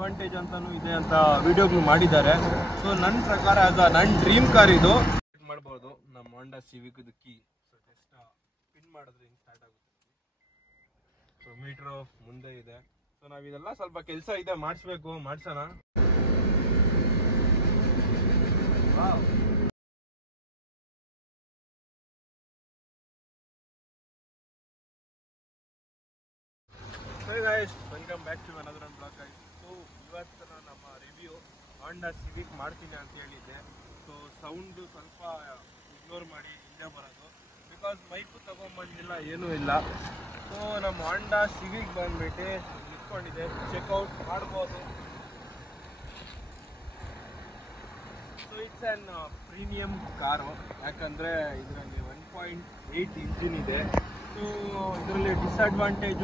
Advantage ಅಂತಾನೂ ಇದೆ ಅಂತ ವಿಡಿಯೋಗಳು ಮಾಡಿದ್ದಾರೆ. ಸೊ ನನ್ನ ಪ್ರಕಾರ ನನ್ನ ಡ್ರೀಮ್ ಕಾರ್ ಇದು. ಮಾಡ್ಬೋದು ನಮ್ಮ ಹೋಂಡಾ Civic key. So just pin ಮಾಡಿದ್ರೆ ಹಿಂಗೆ ಸ್ಟಾರ್ಟ್ ಆಗುತ್ತೆ. ಸೊ ಮೀಟರ್ ಮುಂದೆ ಇದೆ. ಸೊ ನಾವಿದೆಲ್ಲ ಸ್ವಲ್ಪ ಕೆಲಸ ಇದೆ, ಮಾಡಿಸ್ಬೇಕು, ಮಾಡ್ಸೋಣ. Hey guys, welcome back to another vlog guys. So ಇವತ್ತು ನಮ್ಮ ರಿವ್ಯೂ ಹೋಂಡಾ ಸಿವಿಕ್ ಮಾಡ್ತೀನಿ ಅಂತ ಹೇಳಿದ್ದೆ. ಸೊ ಸೌಂಡು ಸ್ವಲ್ಪ ಇಗ್ನೋರ್ ಮಾಡಿ ಹಿಂದೆ ಬರೋದು, ಬಿಕಾಸ್ ಮೈಕು ತೊಗೊಂಬಂದಿಲ್ಲ, ಏನೂ ಇಲ್ಲ. ಸೊ ನಮ್ಮ ಹೋಂಡಾ ಸಿವಿಕ್ ಬಂದ್ಬಿಟ್ಟು ನಿಂತ್ಕೊಂಡಿದೆ, ಚೆಕ್ಔಟ್ ಮಾಡ್ಬೋದು. So it's an premium car, ಯಾಕಂದರೆ ಇದರಲ್ಲಿ 1.8 ಇಂಜಿನ್ ಇದೆ. ಸೊ ಇದರಲ್ಲಿ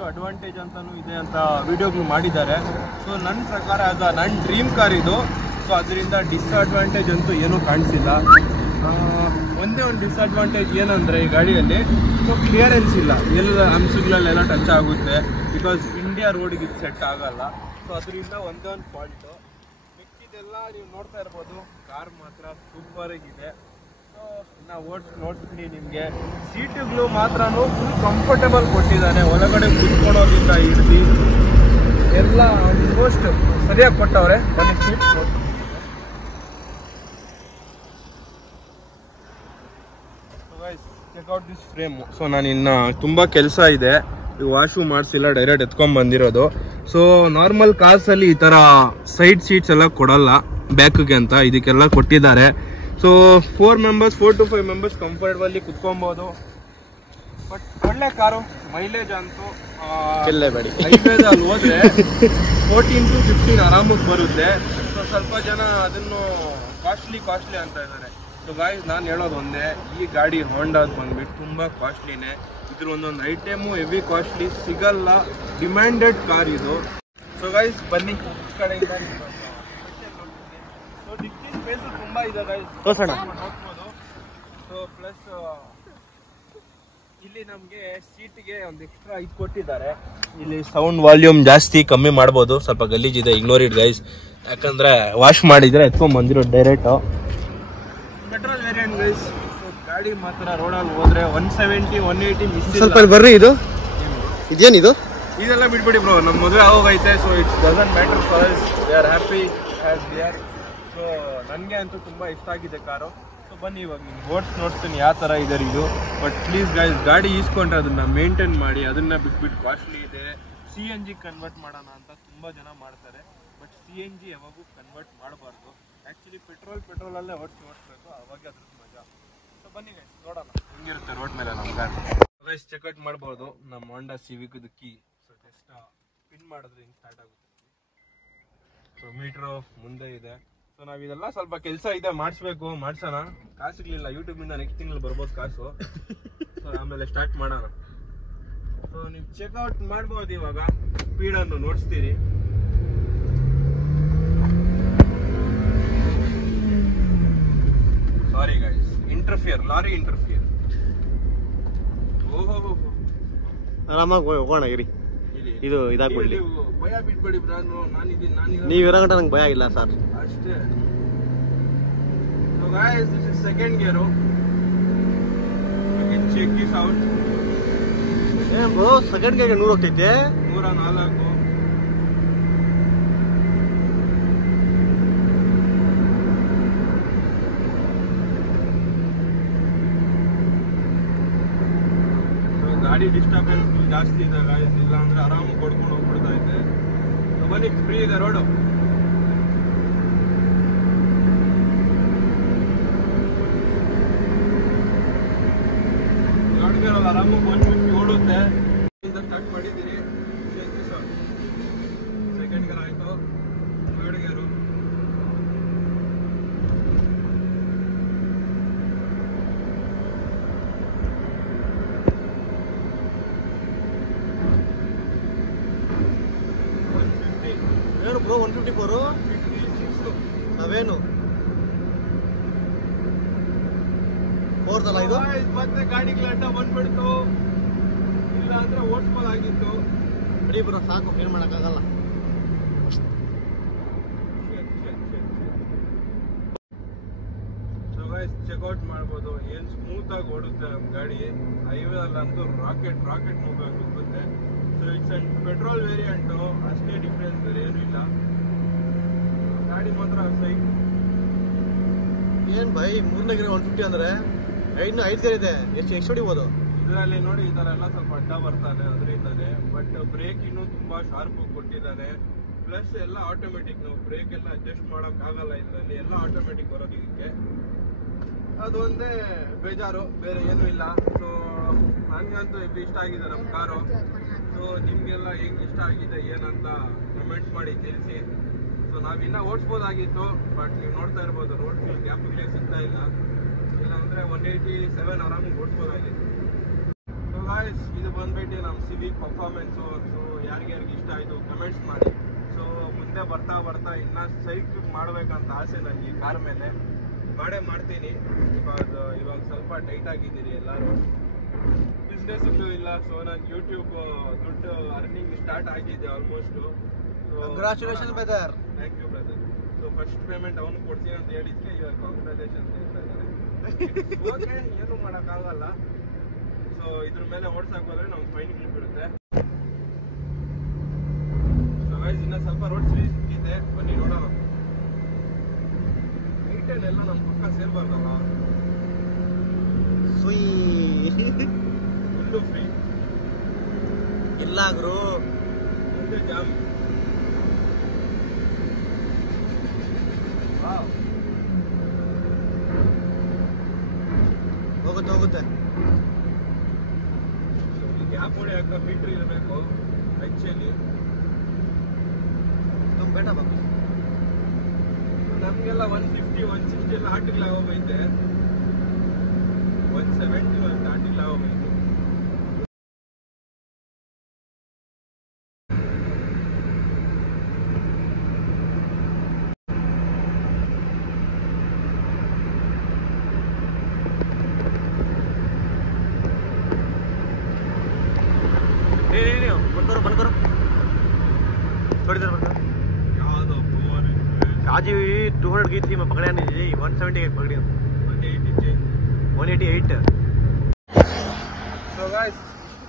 ಅಡ್ವಾಂಟೇಜ್ ಅಂತಾನೂ ಇದೆ ಅಂತ ವಿಡಿಯೋಗಳು ಮಾಡಿದ್ದಾರೆ. ಸೊ ನನ್ನ ಪ್ರಕಾರ ನನ್ನ ಡ್ರೀಮ್ ಕಾರ್ ಇದು. ಸೊ ಅದರಿಂದ ಡಿಸ್ಅಡ್ವಾಂಟೇಜ್ ಅಂತೂ ಏನೂ ಕಾಣಿಸಿಲ್ಲ. ಒಂದೇ ಒಂದು ಡಿಸ್ಅಡ್ವಾಂಟೇಜ್ ಏನಂದರೆ ಈ ಗಾಡಿಯಲ್ಲಿ ಸೊ ಕ್ಲಿಯರೆನ್ಸ್ ಇಲ್ಲ, ಎಲ್ಲ ಅಂಶಗಳಲ್ಲೆಲ್ಲ ಟಚ್ ಆಗುತ್ತೆ, ಬಿಕಾಸ್ ಇಂಡಿಯಾ ರೋಡಿಗೆ ಇದು ಸೆಟ್ ಆಗಲ್ಲ. ಸೊ ಅದರಿಂದ ಒಂದೇ ಒಂದು ಫಾಲ್ಟು. ಮಿಕ್ಕಿದೆಲ್ಲ ನೀವು ನೋಡ್ತಾ ಇರ್ಬೋದು, ಕಾರ್ ಮಾತ್ರ ಸೂಪರಾಗಿದೆ. ಸೊ ನಾವು ನೋಡ್ತೀನಿ ನಿಮಗೆ. ಸೀಟುಗಳು ಮಾತ್ರ ಫುಲ್ ಕಂಫರ್ಟಬಲ್ ಕೊಟ್ಟಿದ್ದಾನೆ, ಒಳಗಡೆ ಕೂತ್ಕೊಳ್ಳೋದ್ರಿಂದ ಹಿಡ್ದು ಎಲ್ಲ ಆಲ್ಮೋಸ್ಟ್ ಸರಿಯಾಗಿ ಕೊಟ್ಟವ್ರೆ. ಬನ್ನಿ seat check out this frame. So ನಾನು ಇನ್ನು ತುಂಬ ಕೆಲಸ ಇದೆ, ವಾಶು ಮಾಡಿಸಿಲ್ಲ, ಡೈರೆಕ್ಟ್ ಎತ್ಕೊಂಡ್ ಬಂದಿರೋದು. ಸೊ ನಾರ್ಮಲ್ ಕಾರ್ಸಲ್ಲಿ ಈ ಥರ ಸೈಡ್ ಸೀಟ್ಸ್ ಎಲ್ಲ ಕೊಡಲ್ಲ ಬ್ಯಾಕ್ಗೆ ಅಂತ, ಇದಕ್ಕೆಲ್ಲ ಕೊಟ್ಟಿದ್ದಾರೆ. ಸೊ 4 to 5 ಮೆಂಬರ್ಸ್ ಕಂಫರ್ಟಬಲಿ ಕುತ್ಕೊಬೋದು. ಬಟ್ ಒಳ್ಳೆ ಕಾರು, ಮೈಲೇಜ್ ಅಂತೂ ಹೈವೇದಲ್ಲಿ ಹೋದ್ರೆ 14 to 15 ಆರಾಮಾಗಿ ಬರುತ್ತೆ. ಸೊ ಸ್ವಲ್ಪ ಜನ ಅದನ್ನು ಕಾಸ್ಟ್ಲಿ ಅಂತ ಇದ್ದಾರೆ. ಸೊ ಗಾಯ್ಸ್, ನಾನು ಹೇಳೋದು ಒಂದೇ, ಈ ಗಾಡಿ ಹೋಂಡಾದ್ ಬಂದ್ಬಿಟ್ಟು ತುಂಬ ಕಾಸ್ಟ್ಲಿನೇ. ಇದ್ರ ಒಂದೊಂದು ಐಟಮು ಹೆವಿ ಕಾಸ್ಟ್ಲಿ, ಸಿಗಲ್ಲ, ಡಿಮ್ಯಾಂಡೆಡ್ ಕಾರ್ ಇದು. ಸೊ ಗೈಸ್ ಬನ್ನಿ ಕಡೆಯಿಂದ. ಸೊ ಡಿಕ್ಕಿ ಸ್ಪೇಸ್ ತುಂಬಾ ಇದೆ ಗೈಸ್, ನೋಡ್ಬೋದು. ಸೊ ಪ್ಲಸ್ ಇಲ್ಲಿ ನಮಗೆ ಸೀಟ್ಗೆ ಒಂದು ಎಕ್ಸ್ಟ್ರಾ ಇದು ಕೊಟ್ಟಿದ್ದಾರೆ. ಇಲ್ಲಿ ಸೌಂಡ್ ವಾಲ್ಯೂಮ್ ಜಾಸ್ತಿ ಕಮ್ಮಿ ಮಾಡ್ಬೋದು. ಸ್ವಲ್ಪ ಗಲೀಜಿದೆ, ಇಗ್ನೋರ್ ಇಟ್ ಗೈಸ್, ಯಾಕಂದ್ರೆ ವಾಶ್ ಮಾಡಿದ್ರೆ ಎತ್ಕೊಂಡ್ ಬಂದಿರೋದು direct. Petrol variant guys. So ಗಾಡಿ ಮಾತ್ರ ರೋಡಲ್ಲಿ ಹೋದ್ರೆ 170-180 ಮಿಸ್. ಸ್ವಲ್ಪ ಬರ್ರಿ, ಇದೇನಿದು? ಇದೆಲ್ಲ ಬಿಟ್ಬಿಡಿ ಬ್ರೋ, ನಮ್ಮ ಮದುವೆ ಆಗೋಗೈತೆ. So it's doesn't matter for us, we are happy as we are. So ನನಗೆ ಅಂತೂ ತುಂಬ ಇಷ್ಟ ಆಗಿದೆ ಕಾರು. ಸೊ ಬನ್ನಿ ಇವಾಗ ನಿಮ್ಗೆ ನೋಡ್ತೀನಿ ಯಾವ ಥರ ಇದೆ ಇದು. ಬಟ್ ಪ್ಲೀಸ್ ಗೈಸ್, ಗಾಡಿ ಈಸ್ಕೊಂಡ್ರೆ ಅದನ್ನು ಮೇಂಟೈನ್ ಮಾಡಿ, ಅದನ್ನು ಬಿಟ್ಬಿಟ್ಟು ಕಾಸ್ಟ್ಲಿ ಇದೆ. CNG ಕನ್ವರ್ಟ್ ಮಾಡೋಣ ಅಂತ ತುಂಬ ಜನ ಮಾಡ್ತಾರೆ, ಬಟ್ CNG ಯಾವಾಗೂ ಕನ್ವರ್ಟ್ ಮಾಡಬಾರ್ದು. ಆ್ಯಕ್ಚುಲಿ ಪೆಟ್ರೋಲಲ್ಲೇ ಓಡಿಸ್ಬೇಕು, ಅವಾಗ ಅದ್ರದ್ದು ಮಜಾ. ಸೊ ಬನ್ನಿ ಗೈಸ್, ನೋಡೋಣ ಹೆಂಗಿರುತ್ತೆ ರೋಡ್ ಮೇಲೆ ನಮ್ಮ ಗಾಡಿ. ಗೈಸ್ ಚೆಕ್ಔಟ್ ಮಾಡ್ಬೋದು ನಮ್ಮ ಹೋಂಡಾ Civic key. So just pin ಮಾಡಿದ್ರೆ ಹಿಂಗೆ ಸ್ಟಾರ್ಟ್ ಆಗುತ್ತೆ. ಸೊ ಮೀಟರ್ ಮುಂದೆ ಇದೆ. ಸೊ ನಾವಿದೆಲ್ಲ ಸ್ವಲ್ಪ ಕೆಲಸ ಇದೆ, ಮಾಡಿಸ್ಬೇಕು, ಮಾಡ್ಸೋಣ. ಕಾಸುಗಳಿಲ್ಲ, ಯೂಟ್ಯೂಬಿಂದ ನೆಕ್ಸ್ಟ್ ತಿಂಗಳು ಬರ್ಬೋದು ಕಾಸು. ಸೊ ಆಮೇಲೆ ಸ್ಟಾರ್ಟ್ ಮಾಡೋಣ. ಸೊ ನೀವು ಚೆಕ್ಔಟ್ ಮಾಡ್ಬೋದು. ಇವಾಗ ಸ್ಪೀಡನ್ನು ನೋಡಿಸ್ತೀರಿ. Sorry guys, lorry interfere. ಓಹೋ, ಆರಾಮಾಗಿ ಹೋಗೋಣ ಇರಿ. ಇದು ಇದಾಗ್ಬಿಡ್ಲಿ, ಭಯ ಬಿಟ್ಬೇಡಿ ಬ್ರಾನು, ನಾನಿದ್ದೀನಿ. ನೀವಿರೋ ಗಂಟೆ ನಂಗೆ ಭಯ ಇಲ್ಲ ಸರ್, ಅಷ್ಟೇ. So guys, this is second gear. You can check this out. ಏನ್ ಬ್ರೋ, ಸೆಕೆಂಡ್ ಗೇರ್ 100 ಹೋಗ್ತೈತೆ? 104. ಗಾಡಿ ಡಿಸ್ಟರ್ಬೆನ್ಸ್ ಜಾಸ್ತಿ ಇದೆ ಗಾಯ್ಸ್, ಇಲ್ಲ ಅಂದ್ರೆ ಆರಾಮಾಗಿ ಕೊಡ್ಕೊಂಡು ಹೋಗ್ಬಿಡ್ತಾ ಇದೆ. ಬನ್ನಿ, ಫ್ರೀ ಇದೆ ರೋಡು. ಗಾಡಿಗೆ ಆರಾಮಾಗಿ 150 ಓಡುತ್ತೆ. ಸ್ಟಾರ್ಟ್ ಮಾಡಿದ್ದೀರಿ. ಸೆಕೆಂಡ್ ಗೇರ್ ಆಯ್ತು, ಥರ್ಡ್ ಗೇರು. ಏನು ಬ್ರೋ, 154 ನಾವೇನು 4 ಅಲ್ಲ ಇದು? ಮತ್ತೆ ಗಾಡಿಗೆ ಅಡ್ಡ ಬಂದ್ಬಿಡ್ತು, ಇಲ್ಲ ಅಂದ್ರೆ ಓಡಿಸ್ಬೋದಾಗಿತ್ತು. ಬಿಡಿ ಬ್ರೋ, ಸಾಕು, ಏನು ಮಾಡೋಕ್ಕಾಗಲ್ಲ. ಚೆಕ್ಔಟ್ ಮಾಡ್ಬೋದು. ಏನು ಸ್ಮೂತಾಗಿ ಓಡುತ್ತೆ ನಮ್ಮ ಗಾಡಿ. ಹೈವೇಲ್ಲಂತೂ ರಾಕೆಟ್ ಮೂವ್ಮೆಂಟ್ ಹೋಗುತ್ತೆ. So it's and petrol variant, ಅಷ್ಟೇ ಡಿಫ್ರೆನ್ಸ್ ಬೇರೆ ಏನೂ ಇಲ್ಲ. ಗಾಡಿ ಮಾತ್ರ ಸೈಕ್. ಏನು ಬೈ 3 ಗಿರ 150 ಅಂದರೆ ಇನ್ನು 5 ಗೇರ್ ಇದೆ. ಎಷ್ಟು ಹೊಡಿಬೋದು ಇದರಲ್ಲಿ? ನೋಡಿ ಈ ಥರ ಎಲ್ಲ ಸ್ವಲ್ಪ ಅಡ್ಡ ಬರ್ತಾನೆ ಅದರಿಂದಾನೆ. ಬಟ್ ಬ್ರೇಕ್ ಇನ್ನೂ ತುಂಬ ಶಾರ್ಪ್ ಕೊಟ್ಟಿದ್ದಾನೆ. ಪ್ಲಸ್ ಎಲ್ಲ ಆಟೋಮೆಟಿಕ್. ನಾವು ಬ್ರೇಕ್ ಎಲ್ಲ ಅಡ್ಜಸ್ಟ್ ಮಾಡೋಕ್ಕಾಗಲ್ಲ ಇದರಲ್ಲಿ, ಎಲ್ಲ ಆಟೋಮೆಟಿಕ್ ಬರೋದು ಇದಕ್ಕೆ. ಅದೊಂದೇ ಬೇಜಾರು, ಬೇರೆ ಏನೂ ಇಲ್ಲ. ಸೊ ನನಗಂತೂ ಇಷ್ಟ ಆಗಿದೆ ನಮ್ಮ ಕಾರು. ಸೊ ನಿಮಗೆಲ್ಲ ಹೆಂಗೆ ಇಷ್ಟ ಆಗಿದೆ ಏನಂತ ಕಮೆಂಟ್ ಮಾಡಿ ತಿಳಿಸಿ. ಸೊ ನಾವಿನ್ನ ಓಡಿಸ್ಬೋದಾಗಿತ್ತು, ಬಟ್ ನೀವು ನೋಡ್ತಾ ಇರ್ಬೋದು ರೋಡ್ ಗ್ಯಾಪ್ಗಳೇ ಸಿಗ್ತಾ ಇಲ್ಲ. ಇಲ್ಲಾಂದರೆ 187 ಆರಾಮಾಗಿ ಓಡಿಸ್ಬೋದಾಗಿತ್ತು. ಸೊ ಗಾಯ್ಸ್, ಇದು ಬಂದ್ಬಿಟ್ಟು ನಮ್ಮ ಸಿವಿಕ್ ಪರ್ಫಾರ್ಮೆನ್ಸು. ಸೊ ಯಾರಿಗ್ಯಾರಿಗೆ ಇಷ್ಟ ಆಯಿತು ಕಮೆಂಟ್ಸ್ ಮಾಡಿ. ಸೊ ಮುಂದೆ ಬರ್ತಾ ಇನ್ನೂ ಸೈಕ್ ಮಾಡಬೇಕಂತ ಆಸೆ ನನಗೆ ಕಾರ್ ಮೇಲೆ. ಮಾಡ್ತೀನಿ. ಇವಾಗ ಸ್ವಲ್ಪ ಟೈಟ್ ಆಗಿದ್ದೀರಿ ಎಲ್ಲರೂ, ಬಿಸ್ನೆಸ್ ಇನ್ನೂ ಇಲ್ಲ. ಸೊ ನಾನು ಯೂಟ್ಯೂಬ್ ದುಡ್ಡು ಅರ್ನಿಂಗ್ ಸ್ಟಾರ್ಟ್ ಆಗಿದೆ almost. Congratulation brother. Thank you brother. So first payment ಅವನು ಕೊಡ್ತೀನಿ ಅಂತ ಹೇಳಿದ್ಕೆ ಇವಾಗ ಕಾಂಗ್ರಾಚುಲೇಷನ್ ಹೇಳ್ತಾ ಇದ್ದಾರೆ. ಓಕೆ, ಏನು ಮಾಡೋಕ್ಕಾಗಲ್ಲ. ಸೊ ಇದ್ರ ಮೇಲೆ ಓಡ್ಸಕ್ಕೆ ಹೋದ್ರೆ ನಮ್ಗೆ ಫೈನ್ ಬಿಡುತ್ತೆ. ಸೊ ಗೈಸ್, ಇನ್ನೂ ಸ್ವಲ್ಪ ರೋಡ್ ಸೀರೀಸ್ ಇದೆ, ಬನ್ನಿ ನೋಡೋಣ. ಎಲ್ಲ ನಮ್ಮ ಪಕ್ಕ ಸೇರ್ಬಾರ್ದಲ್ಲ. ಫುಲ್ಲು ಫ್ರೀ ಇಲ್ಲ ಗುರು, ಮುಂದೆ ಜಾಮ್. ಹೋಗುತ್ತೆ. ಗ್ಯಾಪ್ ಹೊಡಿ ಹಾಕ ಮೀಟ್ರ್ ಇರಬೇಕು ಆಕ್ಚುಲಿ. ಬೇಡ ನಮಗೆಲ್ಲ 150 ಎಲ್ಲ ಆಟಿಗಳಾಗೋಗೈತೆ. 170 ಆಟಿಗಳಾಗೋಗೈತೆ. बंद थोड़ी देर बंद आज 200 की थी, मैं पकड़ा नहीं, 170 पकड़ी, 188. ಸೊ ಗಾಯ್ಸ್,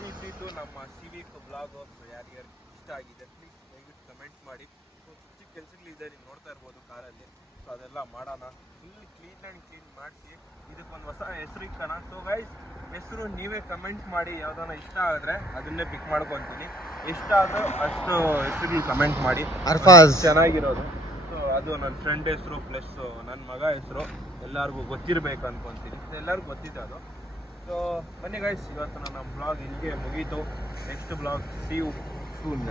ಇಷ್ಟಿದ್ದು ನಮ್ಮ ಸಿವಿಕ್ ಬ್ಲಾಗು. ಯಾರಿಗಾರು ಇಷ್ಟ ಆಗಿದೆ ಪ್ಲೀಸ್ ದಯವಿಟ್ಟು ಕಮೆಂಟ್ ಮಾಡಿ. ಸೊ ಚಿಕ್ಕ ಕೆಲಸಗಳಿದೆ, ನೀವು ನೋಡ್ತಾ ಇರ್ಬೋದು ಕಾರಲ್ಲಿ. ಸೊ ಅದೆಲ್ಲ ಮಾಡೋಣ, ಫುಲ್ ಕ್ಲೀನ್ ಮಾಡಿಸಿ ಇದಕ್ಕೊಂದು ಹೊಸ ಹೆಸರು ಇಕ್ಕೋಣ. ಸೊ ಗೈಸ್, ಹೆಸರು ನೀವೇ ಕಮೆಂಟ್ ಮಾಡಿ. ಯಾವ್ದಾನ ಇಷ್ಟ ಆದರೆ ಅದನ್ನೇ ಪಿಕ್ ಮಾಡ್ಕೊತೀನಿ. ಇಷ್ಟ ಆದರೂ ಅಷ್ಟು ಹೆಸರು ಕಮೆಂಟ್ ಮಾಡಿ. ಚೆನ್ನಾಗಿರೋದು. ಸೊ ಅದು ನನ್ನ ಫ್ರೆಂಡ್ ಹೆಸರು ಪ್ಲಸ್ ನನ್ನ ಮಗ ಹೆಸರು ಎಲ್ಲರಿಗೂ ಗೊತ್ತಿರಬೇಕು ಅನ್ಕೊತೀನಿ. ಎಲ್ಲರಿಗೂ ಗೊತ್ತಿದೆ ಅದು. ಸೊ ಬನ್ನಿ ಗೈಸ್, ಇವತ್ತು ನನ್ನ ಬ್ಲಾಗ್ ಇಲ್ಲಿಗೆ ಮುಗೀತು. Next blog see you soon.